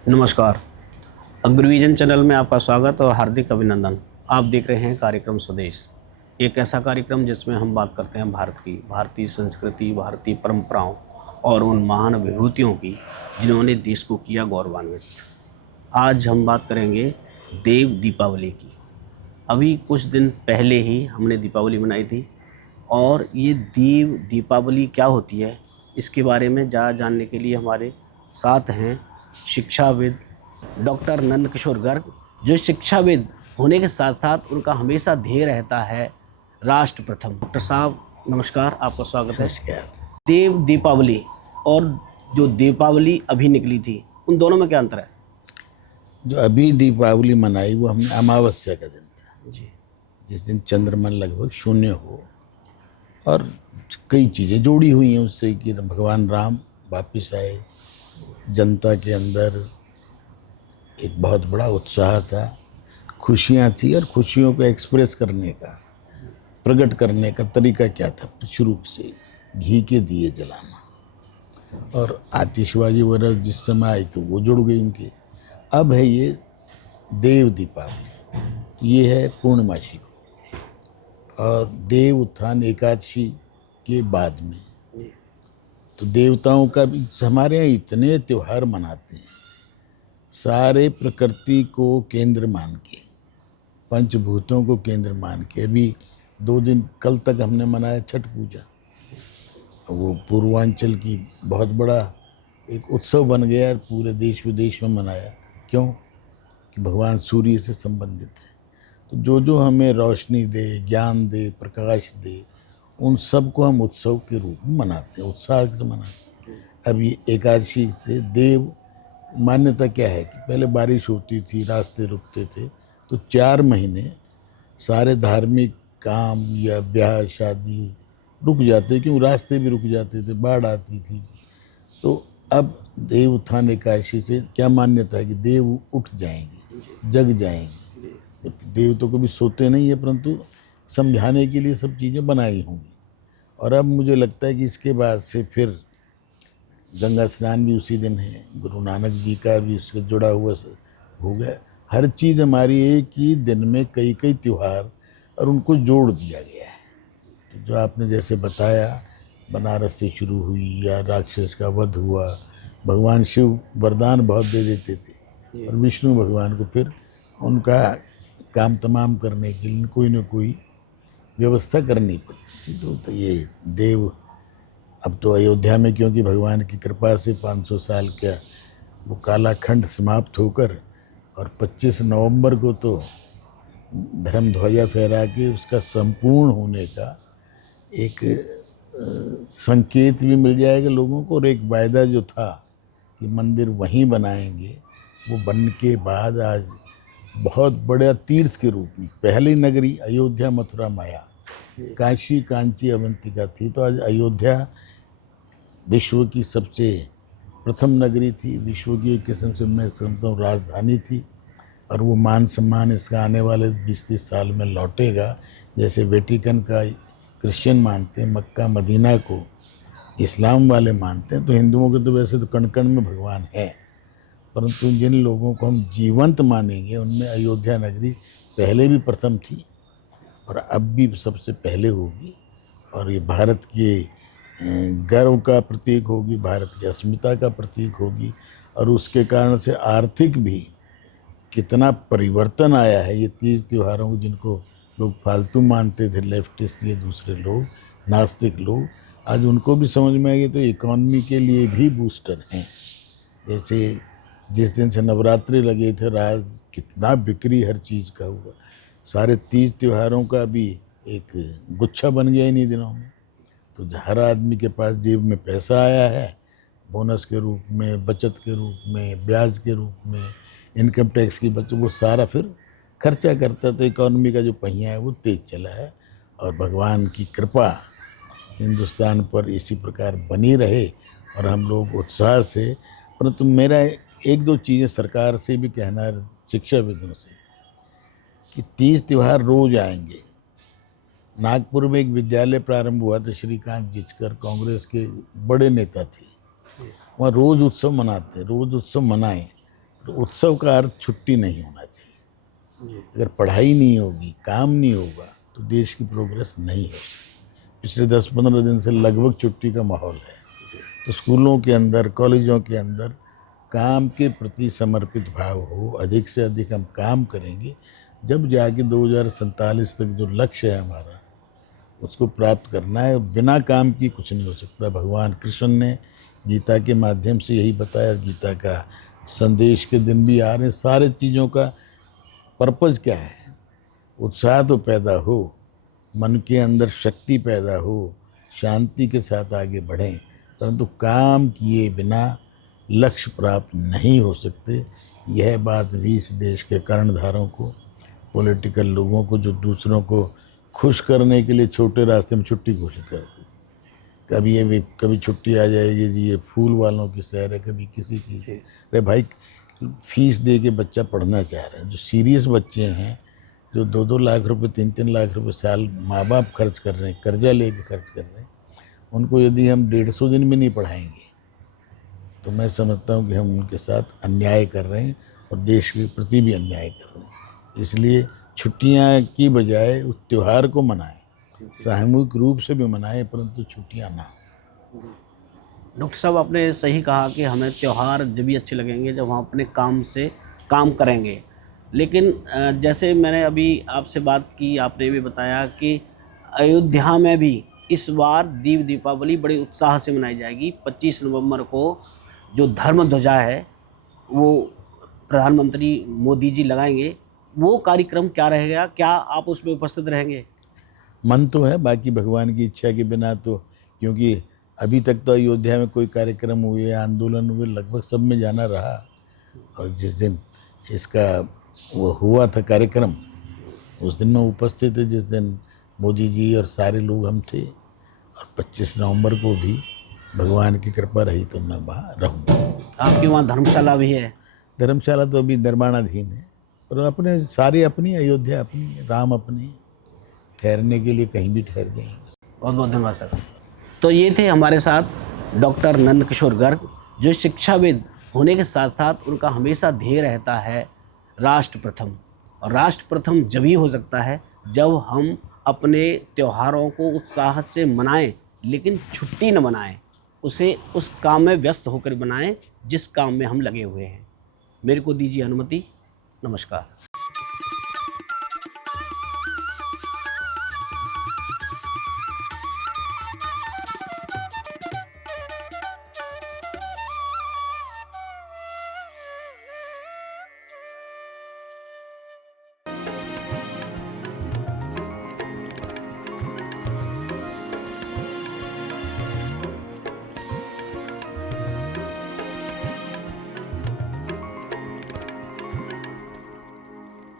नमस्कार। अग्रविजन चैनल में आपका स्वागत और हार्दिक अभिनंदन। आप देख रहे हैं कार्यक्रम स्वदेश, एक ऐसा कार्यक्रम जिसमें हम बात करते हैं भारत की, भारतीय संस्कृति, भारतीय परंपराओं और उन महान विभूतियों की जिन्होंने देश को किया गौरवान्वित। आज हम बात करेंगे देव दीपावली की। अभी कुछ दिन पहले ही हमने दीपावली मनाई थी और ये देव दीपावली क्या होती है इसके बारे में ज़्यादा जानने के लिए हमारे साथ हैं शिक्षाविद डॉक्टर नंदकिशोर गर्ग, जो शिक्षाविद होने के साथ साथ उनका हमेशा ध्येय रहता है राष्ट्र प्रथम। डॉक्टर साहब नमस्कार, आपका स्वागत है। देव दीपावली और जो दीपावली अभी निकली थी, उन दोनों में क्या अंतर है? जो अभी दीपावली मनाई वो हमने अमावस्या का दिन था जी। जिस दिन चंद्रमा लगभग शून्य हो, और कई चीज़ें जोड़ी हुई हैं उससे कि भगवान राम वापस आए। जनता के अंदर एक बहुत बड़ा उत्साह था, खुशियाँ थी, और खुशियों को एक्सप्रेस करने का, प्रकट करने का तरीका क्या था? शुरू से घी के दिए जलाना और आतिशबाजी वगैरह जिस समय आई तो वो जुड़ गई उनकी। अब है ये देव दीपावली, ये है पूर्णमासी को, और देव उत्थान एकादशी के बाद में। तो देवताओं का भी हमारे यहाँ इतने त्यौहार मनाते हैं, सारे प्रकृति को केंद्र मान के, पंचभूतों को केंद्र मान के। अभी 2 दिन कल तक हमने मनाया छठ पूजा, वो पूर्वांचल की बहुत बड़ा एक उत्सव बन गया और पूरे देश विदेश में मनाया। क्यों? कि भगवान सूर्य से संबंधित है। तो जो जो हमें रोशनी दे, ज्ञान दे, प्रकाश दे, उन सब को हम उत्सव के रूप में मनाते हैं, उत्साह से मनाते हैं। अब ये एकादशी से देव मान्यता क्या है कि पहले बारिश होती थी, रास्ते रुकते थे, तो 4 महीने सारे धार्मिक काम या ब्याह शादी रुक जाते, क्यों? रास्ते भी रुक जाते थे, बाढ़ आती थी। तो अब देव उत्थान एकादशी से क्या मान्यता है कि देव उठ जाएंगे, जग जाएंगे। देव तो कभी सोते नहीं है, परंतु समझाने के लिए सब चीज़ें बनाई होंगी। और अब मुझे लगता है कि इसके बाद से फिर गंगा स्नान भी उसी दिन है, गुरु नानक जी का भी उससे जुड़ा हुआ हो गया। हर चीज़ हमारी एक ही दिन में कई कई त्यौहार और उनको जोड़ दिया गया है। तो जो आपने जैसे बताया, बनारस से शुरू हुई या राक्षस का वध हुआ, भगवान शिव वरदान बहुत दे देते थे, और विष्णु भगवान को फिर उनका काम तमाम करने के लिए कोई न कोई व्यवस्था करनी पड़ती थी। तो ये देव अब तो अयोध्या में, क्योंकि भगवान की कृपा से 500 साल का वो काला खंड समाप्त होकर, और 25 नवंबर को तो धर्म ध्वजा फहरा के उसका संपूर्ण होने का एक संकेत भी मिल जाएगा लोगों को। और एक वायदा जो था कि मंदिर वहीं बनाएंगे, वो बन के बाद आज बहुत बड़ा तीर्थ के रूप में पहली नगरी अयोध्या, मथुरा, माया, काशी, कांची, अवंतिका थी, तो आज अयोध्या विश्व की सबसे प्रथम नगरी थी, विश्व की एक किस्म से मैं समझता हूँ राजधानी थी। और वो मान सम्मान इसका आने वाले 20-30 साल में लौटेगा। जैसे वेटिकन का क्रिश्चियन मानते हैं, मक्का मदीना को इस्लाम वाले मानते हैं, तो हिंदुओं के तो वैसे तो कण कण में भगवान है, परंतु जिन लोगों को हम जीवंत मानेंगे उनमें अयोध्या नगरी पहले भी प्रथम थी और अब भी सबसे पहले होगी। और ये भारत के गर्व का प्रतीक होगी, भारत की अस्मिता का प्रतीक होगी, और उसके कारण से आर्थिक भी कितना परिवर्तन आया है। ये तीज त्योहारों को जिनको लोग फालतू मानते थे, लेफ्टिस्ट ये दूसरे लोग, नास्तिक लोग, आज उनको भी समझ में आ गया। तो इकॉनमी के लिए भी बूस्टर हैं। जैसे जिस दिन से नवरात्रि लगे थे, राज कितना बिक्री हर चीज़ का हुआ। सारे तीज त्योहारों का भी एक गुच्छा बन गया इन्हीं दिनों में। तो हर आदमी के पास जेब में पैसा आया है, बोनस के रूप में, बचत के रूप में, ब्याज के रूप में, इनकम टैक्स की बचत, वो सारा फिर खर्चा करता। तो इकॉनमी का जो पहिया है वो तेज चला है, और भगवान की कृपा हिंदुस्तान पर इसी प्रकार बनी रहे और हम लोग उत्साह से। परंतु मेरा 1-2 चीज़ें सरकार से भी कहना है, शिक्षाविदों से, कि तीज त्यौहार रोज आएंगे। नागपुर में एक विद्यालय प्रारंभ हुआ था, श्रीकांत जिचकर कांग्रेस के बड़े नेता थे, वहाँ रोज़ उत्सव मनाते हैं। रोज़ उत्सव मनाएं, तो उत्सव का अर्थ छुट्टी नहीं होना चाहिए। अगर पढ़ाई नहीं होगी, काम नहीं होगा, तो देश की प्रोग्रेस नहीं है। पिछले 10-15 दिन से लगभग छुट्टी का माहौल है। तो स्कूलों के अंदर, कॉलेजों के अंदर काम के प्रति समर्पित भाव हो, अधिक से अधिक हम काम करेंगे, जब जाके 2047 तक जो लक्ष्य है हमारा, उसको प्राप्त करना है। बिना काम की कुछ नहीं हो सकता। भगवान कृष्ण ने गीता के माध्यम से यही बताया। गीता का संदेश के दिन भी आ रहे हैं। सारे चीज़ों का पर्पज़ क्या है? उत्साह तो पैदा हो, मन के अंदर शक्ति पैदा हो, शांति के साथ आगे बढ़ें, परंतु काम किए बिना लक्ष्य प्राप्त नहीं हो सकते। यह बात भी इस देश के कर्णधारों को, पॉलिटिकल लोगों को, जो दूसरों को खुश करने के लिए छोटे रास्ते में छुट्टी घोषित करते, कभी छुट्टी आ जाएगी जी, ये फूल वालों की सैर है, कभी किसी चीज़ से। अरे भाई, फीस दे के बच्चा पढ़ना चाह रहे हैं, जो सीरियस बच्चे हैं, जो 2-2 लाख रुपए, 3-3 लाख रुपए साल माँ बाप खर्च कर रहे हैं, कर्जा लेके खर्च कर रहे हैं, उनको यदि हम 150 दिन में नहीं पढ़ाएंगे, तो मैं समझता हूँ कि हम उनके साथ अन्याय कर रहे हैं और देश के प्रति भी अन्याय कर रहे हैं। इसलिए छुट्टियाँ की बजाय उस त्यौहार को मनाएं, सामूहिक रूप से भी मनाएं, परंतु छुट्टियाँ ना। डॉक्टर साहब, आपने सही कहा कि हमें त्यौहार जब भी अच्छे लगेंगे जब हम अपने काम से काम करेंगे। लेकिन जैसे मैंने अभी आपसे बात की, आपने भी बताया कि अयोध्या में भी इस बार दीपावली बड़े उत्साह से मनाई जाएगी। 25 नवंबर को जो धर्म ध्वजा है वो प्रधानमंत्री मोदी जी लगाएंगे। वो कार्यक्रम क्या रहेगा? क्या आप उसमें उपस्थित रहेंगे? मन तो है, बाकी भगवान की इच्छा के बिना तो, क्योंकि अभी तक तो अयोध्या में कोई कार्यक्रम हुए, आंदोलन हुए, लगभग सब में जाना रहा। और जिस दिन इसका वो हुआ था कार्यक्रम, उस दिन मैं उपस्थित थे, जिस दिन मोदी जी और सारे लोग हम थे। और 25 नवंबर को भी भगवान की कृपा रही तो मैं वहाँ रहूँगा। आपके वहाँ धर्मशाला भी है? धर्मशाला तो अभी निर्माणाधीन है, पर अपने सारे अपनी, अयोध्या अपनी, राम अपनी, ठहरने के लिए कहीं भी ठहर जाएंगे। बहुत बहुत धन्यवाद सर। तो ये थे हमारे साथ डॉक्टर नंदकिशोर गर्ग, जो शिक्षाविद होने के साथ साथ उनका हमेशा ध्येय रहता है राष्ट्र प्रथम। और राष्ट्र प्रथम जब ही हो सकता है जब हम अपने त्योहारों को उत्साह से मनाएं, लेकिन छुट्टी न मनाएं, उसे उस काम में व्यस्त होकर बनाएं जिस काम में हम लगे हुए हैं। मेरे को दीजिए अनुमति। नमस्कार।